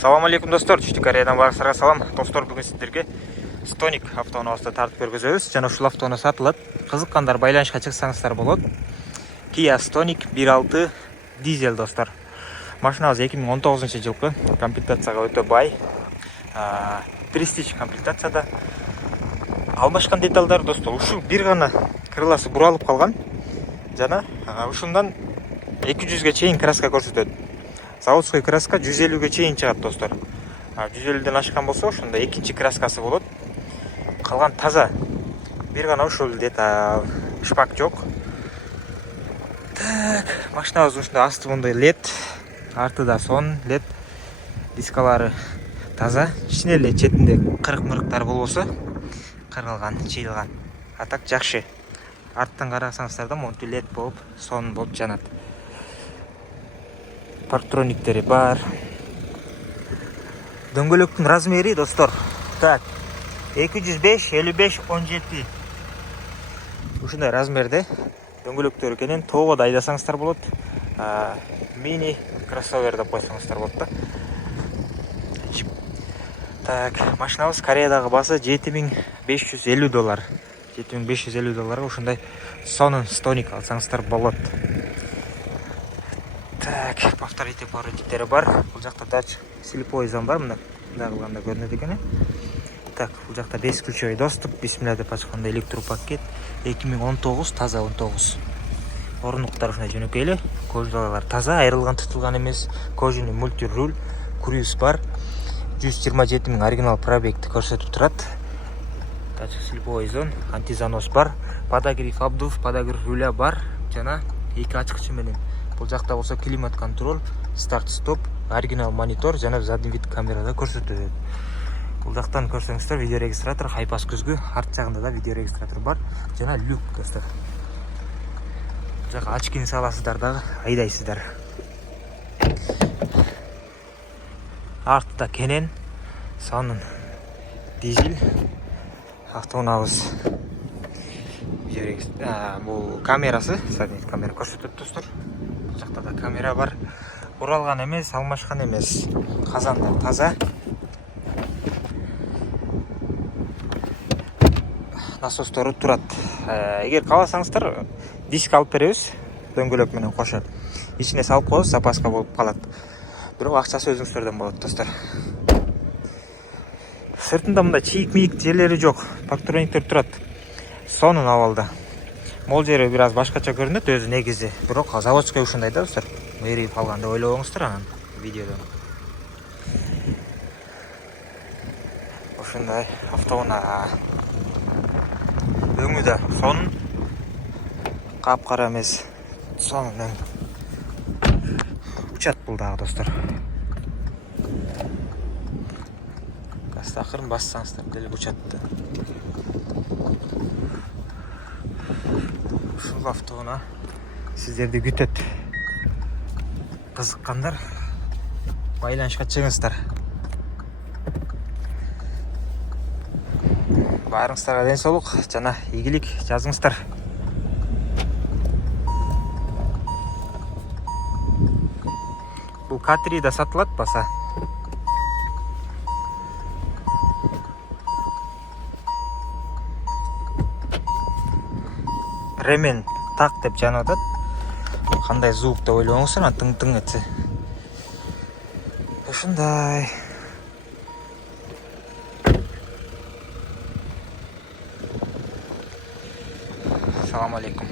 Салам алейкум достор, Чүчүк Кореядан барыңыздарга салам. Достор, бүгүн сиздерге Stonic автоунаабызды тартып көргөзөбүз. Жана ушул автоунаа сатылат. Кызыккандар байланышка чыксаңыздар болот. Kia Stonic 1.6 дизель достор. Машинабыз 2019-жылкы, комплектацияга өтө бай. Prestige комплектацияда. Алмашкан деталдар достор, ушул бир гана крыласы буралып калган. Жана ушундан 200ге чейин краска көрсөтөт. Заводской краска 150ге чейин чыгат достор. 150ден ашкан болсо ошондо экинчи краскасы болот. Калган таза. Бир гана ушул деталь, шпак жок. Так, машинабыз ушундай асты мындай лед, артыда сон лед, дискалары таза. Ичине эле четинде кырык-мырыктар болбосо, кырылган, чыйылган. А так жакшы. Арттан карасаңыздар да монтип лед болуп, сон болуп жанат. Парктрониктери бар. Дөңгөлөктүн размери достор. Так, 205, 55, 17. Ушундай размерде дөңгөлөктөр экенин тоого айдасаңыздар болот. Мини кроссовер деп койсоңуздар болот да. Так, машинабыз Кореядагы баасы $7550. $7550 ушундай сонун Stonic алсаңыздар болот. Так, повторите пародиктери бар. Бул жакта дач слепой зон бар, мына кылганда көрүнөт экен. Так, бул жакта бесключовый доступ, бисмилля деп ачканда электропакет 2019, таза 19. Орындуктар ушундай жөнөкөй эле, кожалар таза, айрылган тутулган эмес. Кожаный мультируль, круиз бар. 127 000 оригинал пробегти көрсөтүп турат. Тач слепой зон, антизанос бар. Подогрев обдув, подогрев руля бар. Жана эки ачкычы менен. Бул жакта болсо климат контроль, старт-стоп, оригинал монитор жана задний вид камерада көрсөтөт. Бул жактан көрсөңүздөр видеорегистратор, хайпас күзгү, арт жагында да видеорегистратор бар жана люк достор. Бул жака очкини саласыздар дагы айдайсыздар. Артта кенен, сонун дизель автоунаабыз. Бул камерасы, задний камера көрсөтөт достор. Бул жакта да камера бар. Уралган эмес, алмашкан эмес. Казандар таза. Насостору турат. Эгер кааласаңыздар, диск алып беребиз, дөңгөлөк менен кошо. Ичине салып коебуз, запаска болуп калат. Бирок акчасы өзүңүздөрдөн болот достор. Сыртында мындай чийик-мийик жерлери жок. Парктрониктер турат. Сонун абалда. Мол жери бир аз башкача көрүнөт өзү негизи. Бирок заводской ушундай да достор. Эрип калган деп ойлобоңуздар анан видеодон. Ушундай автоунаа. Өңү да сонун. Капкара эмес. Сонун. Учат бул дагы достор. Газ акырын бассаңыздар деле учатты. Ушул автоунаа сиздерди күтөт. Кызыккандар байланышка чыгыңыздар. Баарыңыздарга ден соолук жана ийгилик жазыңыздар. Бул К3 да сатылат баса. Ремен так деп жанып атат. Кандай звук деп ойлобоңуздар, анан тың-тың этсе. Ушундай. Салам алейкум.